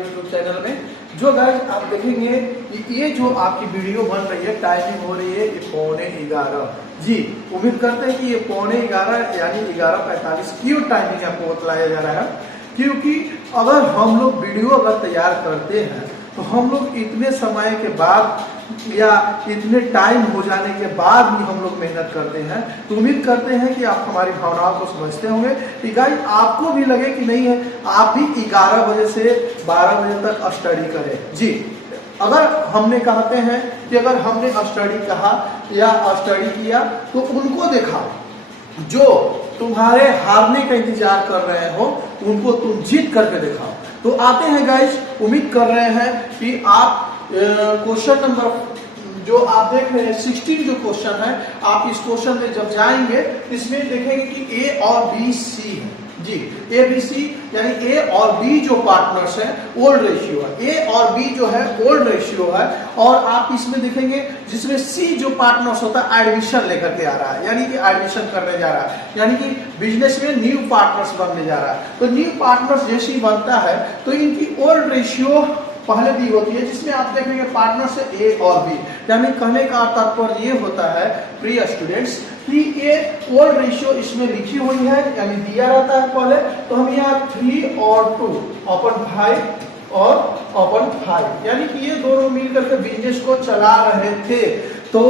YouTube channel में। जो guys आप देखेंगे कि ये जो आपकी वीडियो बन रही है, टाइमिंग हो रही है ये 11:15। जी उम्मीद करते हैं कि ये 11:15 यानी 11:45 क्यों टाइमिंग आपको बतलाया जा रहा है, क्योंकि अगर हम लोग वीडियो अगर तैयार करते हैं तो हम लोग इतने समय के बाद या इतने टाइम हो जाने के बाद भी हम लोग मेहनत करते हैं। तो उम्मीद करते हैं कि आप हमारी भावनाओं को समझते होंगे कि गाइस आपको भी लगे कि नहीं है आप भी 11 बजे से 12 बजे तक स्टडी करें। जी अगर हमने कहते हैं कि अगर हमने स्टडी कहा या स्टडी किया तो उनको देखा जो तुम्हारे हारने का इंतजार कर रहे हो, उनको तुम जीत करके दिखाओ। तो आते हैं गाइस, उम्मीद कर रहे हैं कि आप क्वेश्चन नंबर जो आप देख रहे हैं 16 जो क्वेश्चन है, आप इस क्वेश्चन में जब जाएंगे इसमें देखेंगे कि ए और बी सी है। जी ए बी सी यानी ए और बी जो पार्टनर्स है ओल्ड रेशियो है, ए और बी जो है ओल्ड रेशियो है। और आप इसमें देखेंगे जिसमें सी जो पार्टनर्स होता है एडमिशन लेकर के आ रहा है, यानी कि एडमिशन करने जा रहा है, यानी कि बिजनेस में न्यू पार्टनर्स बनने जा रहा है। तो न्यू पार्टनर्स जैसे ही बनता है तो इनकी ओल्ड रेशियो पहले दी होती है, जिसमें आप देखेंगे पार्टनर्स है ए और बी। यानी कहने का तात्पर्य ये होता है प्रिय स्टूडेंट्स कि ये ओल्ड रेशियो इसमें लिखी हुई है, यानी दिया रहता है पहले। तो हम यहाँ 3 और 2 अपन 5 और अपन 5 यानी कि ये दोनों मिलकर के बिजनेस को चला रहे थे। तो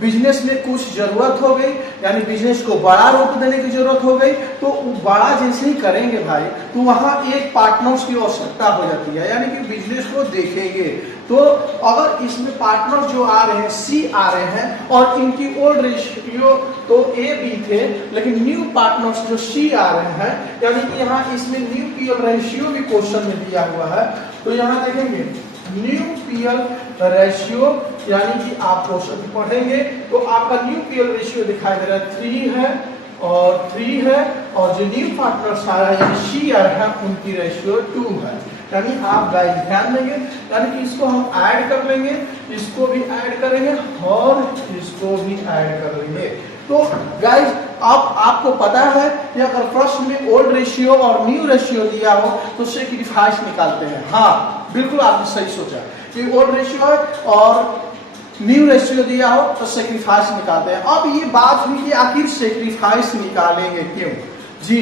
बिजनेस में कुछ जरूरत हो गई, यानी बिजनेस को बड़ा रूप देने की जरूरत हो गई। तो बड़ा जैसे ही करेंगे भाई तो वहां एक पार्टनर्स की आवश्यकता हो जाती है, यानी कि बिजनेस को देखेंगे। तो अगर इसमें पार्टनर जो आ रहे हैं सी आ रहे हैं और इनकी ओल्ड रेशियो तो ए बी थे, लेकिन न्यू पार्टनर्स जो सी आ रहे हैं, यानी कि यहाँ इसमें न्यू पीएल रेशियो भी क्वेश्चन में दिया हुआ है। तो यहाँ देखेंगे न्यू पीएल रेशियो, यानी कि आप क्वेश्चन पढ़ेंगे तो आपका न्यू पीएल रेशियो दिखाई दे रहा है 3 है और 3 है, और जो न्यू पार्टनर्स आ रहा है यानी सी आ रहा है उनकी रेशियो 2 है। यानी आप गाइस ध्यान देंगे, यानी कि इसको हम ऐड कर लेंगे, इसको भी ऐड करेंगे और इसको भी ऐड कर लेंगे। तो गाइस अब आपको पता है कि अगर प्रश्न में ओल्ड रेशियो और न्यू रेशियो दिया हो तो सेक्रीफाइस निकालते हैं। हाँ बिल्कुल आपने सही सोचा कि ओल्ड रेशियो है और न्यू रेशियो दिया हो तो सेक्रीफाइस निकालते हैं। अब ये बात हुई कि आखिर सेक्रीफाइस निकालेंगे क्यों? जी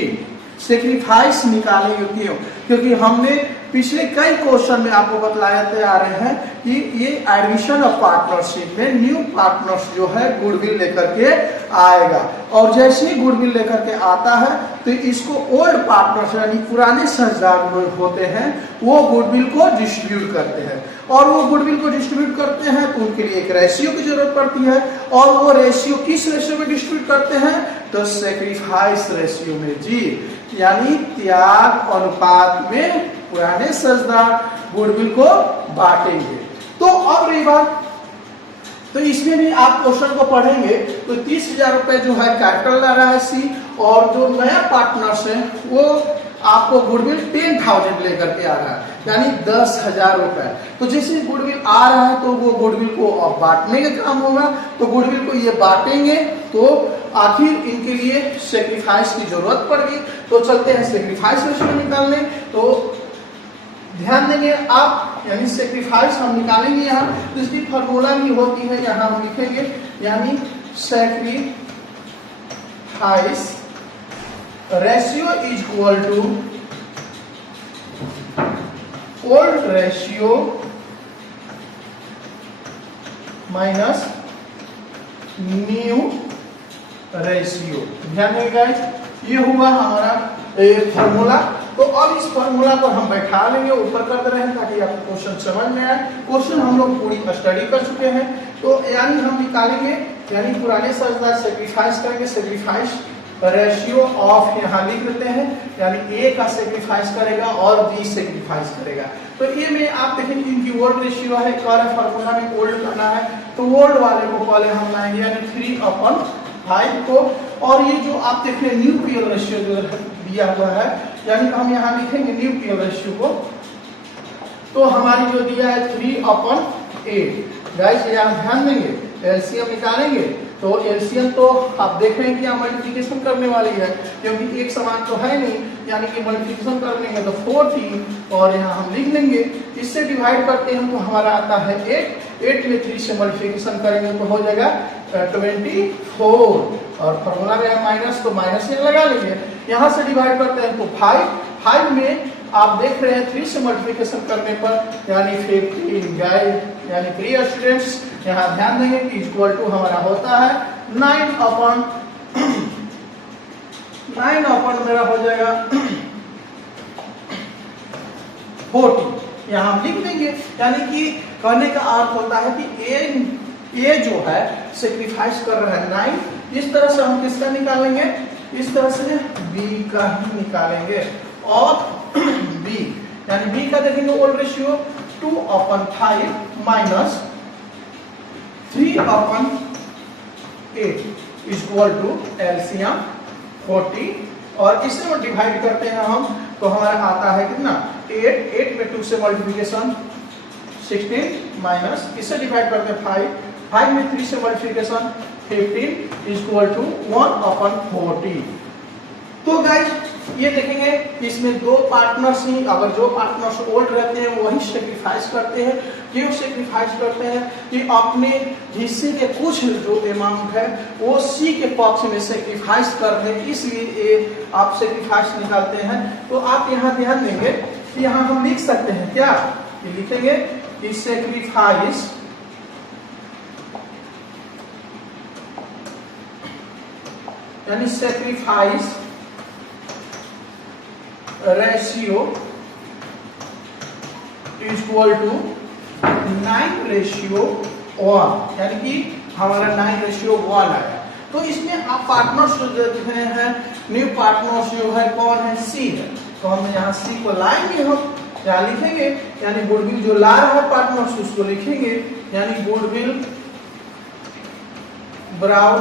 सेक्रीफाइस निकालेंगे क्यों? क्योंकि हमने पिछले कई क्वेश्चन में आपको बतलाते आ रहे हैं कि ये एडमिशन ऑफ पार्टनरशिप में न्यू पार्टनर्स जो है गुडविल लेकर के आएगा, और जैसे ही गुडविल लेकर के आता है तो इसको ओल्ड पार्टनर्स यानी पुराने साझेदार होते हैं वो गुडविल को डिस्ट्रीब्यूट करते हैं, और वो गुडविल को डिस्ट्रीब्यूट करते हैं तो उनके लिए एक रेशियो की जरूरत पड़ती है। और वो रेशियो किस रेशियो में डिस्ट्रीब्यूट करते हैं? तो सेक्रीफाइस रेशियो में। जी यानी त्याग अनुपात में पुराने साझेदार गुडविल को बांटेंगे। तो अब रही बात, तो इसमें भी आप क्वेश्चन को पढ़ेंगे तो 30,000 रुपए जो है कैपिटल ला रहा है सी, और जो नया पार्टनर्स है वो आपको गुडविल 10,000 लेकर के आ रहा है, यानी 10,000 रुपए। तो जैसे गुडविल आ रहा है तो वो गुडविल को अब बांटने का काम होगा, तो गुडविल को ये बांटेंगे तो आखिर इनके लिए सेक्रीफाइस की जरूरत पड़ गई। तो चलते हैं सेक्रीफाइस रेशियो निकालने। तो ध्यान देंगे आप, यानी सेक्रीफाइस हम निकालेंगे यहाँ, तो इसकी फॉर्मूला भी होती है, यहाँ हम लिखेंगे, यानी sacrifice ratio is equal to old ratio minus new ratio. ध्यान देंगे गाइस, ये हुआ हमारा फॉर्मूला। तो अब इस फॉर्मूला को हम बैठा लेंगे, ऊपर कर दे रहे हैं ताकि आपको क्वेश्चन समझ में आए। क्वेश्चन हम लोग पूरी स्टडी कर चुके हैं, तो यानी हम निकालेंगे, यानी पुराने साझेदार सेक्रीफाइस करेंगे, सेक्रीफाइस रेशियो ऑफ यहाँ लिख देते हैं, यानी ए का सेक्रीफाइस करेगा और बी सेक्रीफाइस करेगा। तो ए में आप देखेंगे इनकी ओल्ड रेशियो है, फॉर्मूला में ओल्ड करना है, तो ओल्ड वाले को पहले हम लाएंगे, यानी 3/5 को, और ये जो आप देख रहे हैं न्यू पीएल रेशियो जो दिया हुआ है, यानी हम यहाँ लिखेंगे न्यू पीएल रेशियो को, तो हमारी जो दिया है 3/8। गाइस यहाँ ध्यान देंगे, एलसीएम निकालेंगे तो एलसीएम तो आप देख रहे हैं कि यहाँ मल्टीप्लिकेशन करने वाली है, क्योंकि एक समान तो है नहीं, यानी कि मल्टीप्लिकेशन कर लेंगे तो 40 और यहाँ हम लिख लेंगे, इससे डिवाइड करते हैं तो हमारा आता है 8 में 3 से मल्टीप्लिकेशन करेंगे तो हो जाएगा 24 और फॉर्मूला में माइनस तो माइनस यहाँ लगा लेंगे। यहाँ से डिवाइड करते हैं तो 5 में आप देख रहे हैं 3 से मल्टीप्लिकेशन करने पर यानी 15 गाइस, यानी प्रिय स्टूडेंट्स यहाँ ध्यान देंगे कि इक्वल टू हमारा होता है 9 अपन मेरा हो जाएगा 40, यहाँ हम लिख देंगे। यानी कि कहने का अर्थ होता है कि ए जो है सेक्रीफाइस कर रहा है 9, इस तरह से हम किसका निकालेंगे, इस तरह से बी का ही निकालेंगे। और बी यानी बी का देखेंगे old ratio 2/5 minus 3/8 equal to LCM 40 और इसे वो डिवाइड करते हैं हम तो हमारा आता है कितना 8 में 2 से मल्टीप्लिकेशन 16 माइनस इसे डिवाइड करते हैं 5 में 3 से मल्टीप्लिकेशन 15 इक्वल टू 1/40। तो गाइस ये देखेंगे इसमें दो पार्टनर्स ही, अगर जो पार्टनर्स ओल्ड रहते हैं वही सेक्रीफाइस करते हैं। क्यों सेक्रीफाइस करते हैं कि अपने हिस्से के कुछ जो अमाउंट है वो सी के पक्ष में सेक्रीफाइस कर रहे हैं, इसलिए आप सेक्रीफाइस निकालते हैं। तो आप यहाँ ध्यान देंगे कि यहाँ हम लिख सकते हैं क्या, कि लिखेंगे कि सेक्रीफाइस यानी सेक्रीफाइस रेशियो इक्वल टू 9:1, यानी कि हमारा 9:1 आया। तो इसमें आप पार्टनर्स जो देख रहे हैं, न्यू पार्टनर्स जो है कौन है, सी है। तो हम यहाँ सी को लाएंगे, हम क्या लिखेंगे, यानी गुडविल जो ला रहा है पार्टनर्स उसको लिखेंगे, यानी गुडविल ब्राउड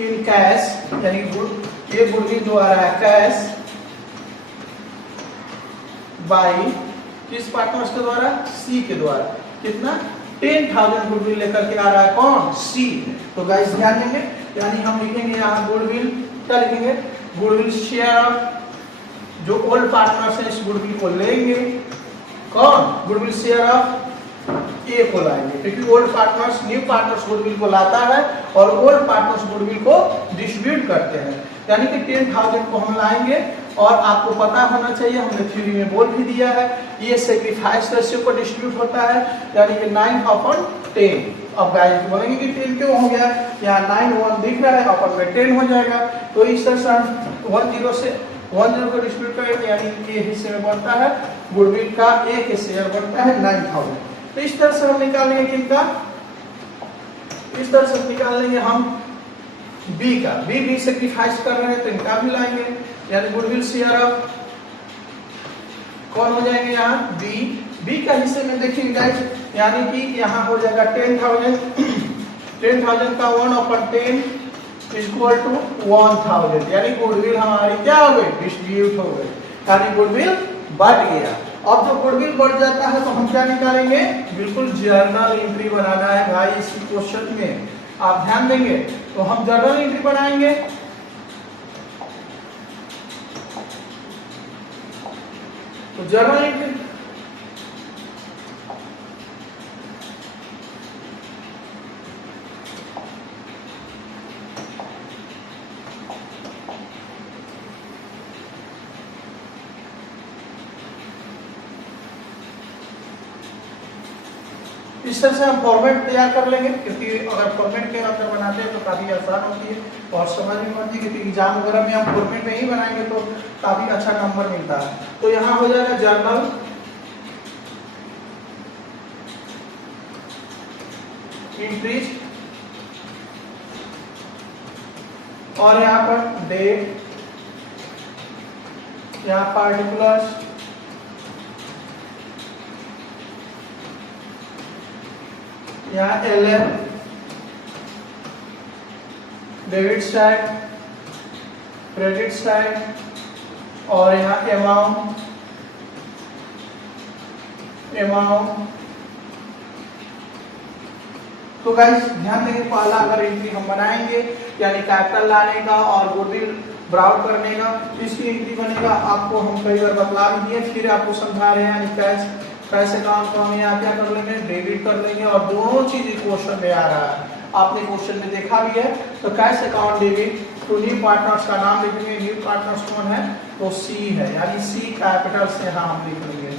इन कैश, यानी ये गुडविल जो आ रहा है कैश बाई किस पार्टनर्स के द्वारा, सी के द्वारा। कितना 10,000 गुडविल लेकर के आ रहा है कौन, सी। तो गाइस ध्यान देंगे, यानी हम लिखेंगे यहाँ गुडविल, क्या लिखेंगे, गुडविल शेयर, जो ओल्ड पार्टनर्स है इस गुडविल को लेंगे, कौन, गुडविल शेयर ऑफ ए को लाएंगे, क्योंकि old partners new partners goodwill को लाता है और ओल्ड पार्टनर्स गुडविल को डिस्ट्रीब्यूट करते हैं। यानी कि 10,000 को हम लाएंगे और आपको पता होना चाहिए, हमने थ्योरी में बोल भी दिया है, ये सेक्रीफाइस रेशियो को डिस्ट्रीब्यूट होता है, यानी कि 9/10। अब गाइस बोलेंगे कि 10 क्यों हो गया, यहाँ 9 1 दिख रहा है, अपन में 10 हो जाएगा। तो इस तरह से हम 10 से 10 को डिस्ट्रीब्यूट करेंगे, यानी कि हिस्से में बनता है गुडविल का ए के शेयर बनता है 9,000। तो इस तरह से हम निकालेंगे किनका, इस तरह से निकाल लेंगे हम बी का, बी सेक्रीफाइस कर रहे हैं तो इनका भी लाएंगे, यानी गुडविल शेयर ऑफ कौन हो जाएंगे यहाँ बी का हिस्से में देखिए गाइस, यानी कि यहाँ हो जाएगा 10,000 का 1/10 इक्वल टू 1,000, यानी गुडविल हमारी क्या हो गई, डिस्ट्रीब्यूट हो गई, यानी गुडविल बढ़ गया। अब जब गुडविल बढ़ जाता है तो हम क्या निकालेंगे, बिल्कुल जर्नल एंट्री बनाना है भाई इस क्वेश्चन में, आप ध्यान देंगे। तो हम जर्नल एंट्री बनाएंगे, तो जर्नल एंट्री इस तरह से हम फॉर्मेट तैयार कर लेंगे, क्योंकि अगर फॉर्मेट के अंदर बनाते हैं तो काफी आसान होती है और समझ में आती है, क्योंकि एग्जाम वगैरह में हम फॉर्मेट में ही बनाएंगे तो काफी अच्छा नंबर मिलता है। तो यहाँ हो जाएगा जर्नल एंट्रीज और यहाँ पर डेट, यहाँ पार्टिकुलर्स, यहाँ LM debit side, credit side और यहाँ अमाउंट। तो तो गाइस ध्यान देंगे, पहला अगर एंट्री हम बनाएंगे यानी कैपिटल लाने का और गुडविल ब्राउट करने का, इसकी एंट्री बनेगा। आपको हम कई बार बतला भी दिए, फिर आपको समझा रहे हैं। यानी कैश अकाउंट को हम यहाँ क्या कर लेंगे, डेबिट कर लेंगे, और दोनों चीज क्वेश्चन में आ रहा है, आपने क्वेश्चन में देखा भी है। तो कैश अकाउंट डेबिट तो न्यू पार्टनर्स का नाम लिखेंगे, न्यू पार्टनर्स कौन है, तो सी है, यानी सी कैपिटल से यहाँ हम लिख लेंगे,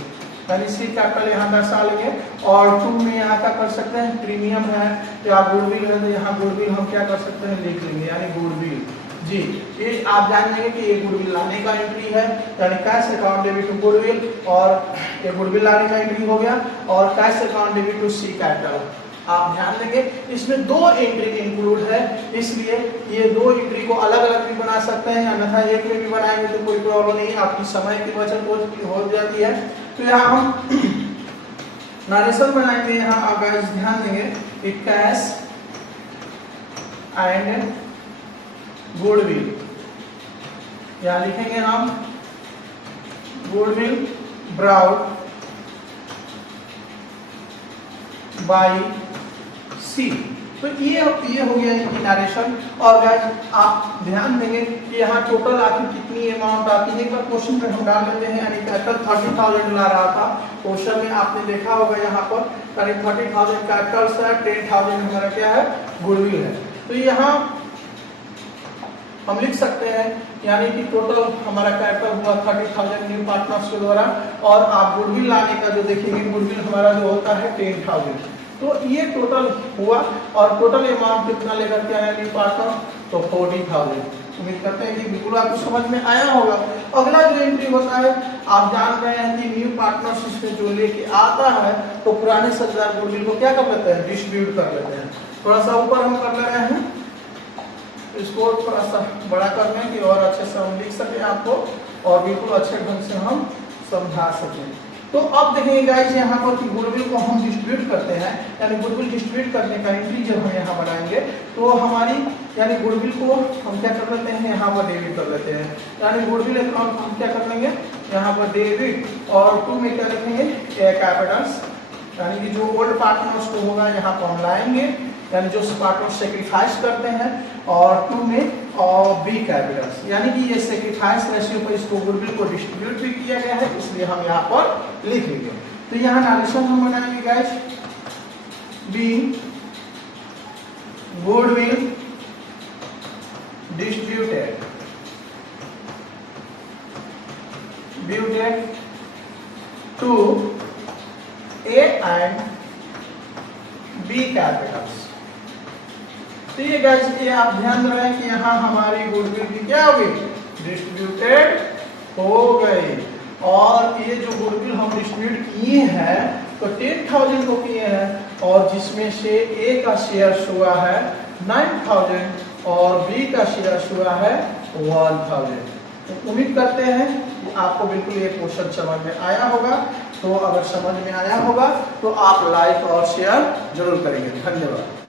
यानी सी कैपिटल यहाँ दर्शा लेंगे। और टू में यहाँ क्या कर सकते हैं, प्रीमियम है या गुडविल है, तो यहाँ गुडविल हम क्या कर सकते हैं, लिख लेंगे, यानी गुडविल जी। ये आप जान लेंगे कि ये गुडविल लाने का एंट्री है, यानी cash account debit to goodwill, और ये गुडविल लाने का एंट्री हो गया, और cash account debit to C capital. आप ध्यान देंगे इसमें दो एंट्री इंक्लूड है, इसलिए ये दो एंट्री को अलग अलग भी बना सकते हैं, अन्यथा एक में भी बनाएंगे तो कोई प्रॉब्लम नहीं, आपकी समय की बचत हो जाती है। तो यहाँ हम नरेशन बनाएंगे, यहाँ आप गाइस ध्यान देंगे कैश एंड गुडविल, यहाँ लिखेंगे हम गुडविल ब्राउट बाई सी। तो ये हो गया इनकी नरेशन। और गाइस आप ध्यान देंगे कि यहाँ टोटल आखिर कितनी अमाउंट आती है, एक बार क्वेश्चन में हम डाल लेते हैं। यानी कैपिटल 30,000 ला रहा था क्वेश्चन में, आपने देखा होगा यहाँ पर करीब 30,000 कैपिटल से 10,000 हमारा क्या है, गुडविल है। तो यहाँ हम लिख सकते हैं यानी कि टोटल हमारा कैपिटल हुआ 30,000 न्यू पार्टनर्स के द्वारा, और आप गुडविल लाने का जो देखेंगे, गुडविल हमारा जो होता है 10,000। तो ये टोटल हुआ, और टोटल अमाउंट कितना लेकर के आया न्यू पार्टनर, तो 40,000। उम्मीद करते हैं कि बिल्कुल आपको समझ में आया होगा। अगला जो एंट्री होता है, आप जान रहे हैं कि न्यू पार्टनर्स इसमें जो लेके आता है, तो पुराने 7,000 गुडविल को क्या कर लेते हैं, डिस्ट्रीब्यूट कर लेते हैं। थोड़ा सा ऊपर हम कर ले रहे हैं, इसको थोड़ा सा बड़ा कर लें कि और अच्छे से हम लिख सकें आपको, और बिल्कुल अच्छे ढंग से हम समझा सकें। तो अब देखेंगे गाइस यहाँ पर कि गुडविल को हम डिस्ट्रीब्यूट करते हैं, यानी गुडविल डिस्ट्रीब्यूट करने का एंट्री जब हम यहाँ बनाएंगे, तो हमारी यानी गुडविल को हम क्या कर लेते हैं, यहाँ पर डेबिट कर लेते हैं, यानी गुडविल अकाउंट हम क्या कर लेंगे, यहाँ पर डेबिट, और टू में क्या रखेंगे, ए कैपिटल्स, यानी कि जो ओल्ड पार्टनर्स को होगा यहाँ पर हम लाएंगे, यानी जो पार्टनर सेक्रीफाइस करते हैं, और टू में और बी कैपिटल्स, यानी कि ये सेक्रीफाइस रेशियो पर इसको गुडविल को डिस्ट्रीब्यूट भी किया गया है, इसलिए हम यहाँ पर लिख लेंगे। तो यहाँ नरेशन हम बनाएंगे guys, B goodwill distributed to A and B capitals. तो ये गाइस ये आप ध्यान रहे कि यहाँ हमारी गुडविल की क्या हो गई, डिस्ट्रीब्यूटेड हो गई। और ये जो गुडविल हम डिस्ट्रीब्यूट किए हैं, तो 10,000 को किए हैं, और जिसमें से ए का शेयर हुआ है 9,000 और बी का शेयर हुआ है 1,000। तो उम्मीद करते हैं कि आपको बिल्कुल ये क्वेश्चन समझ में आया होगा। तो अगर समझ में आया होगा तो आप लाइक और शेयर जरूर करेंगे। धन्यवाद।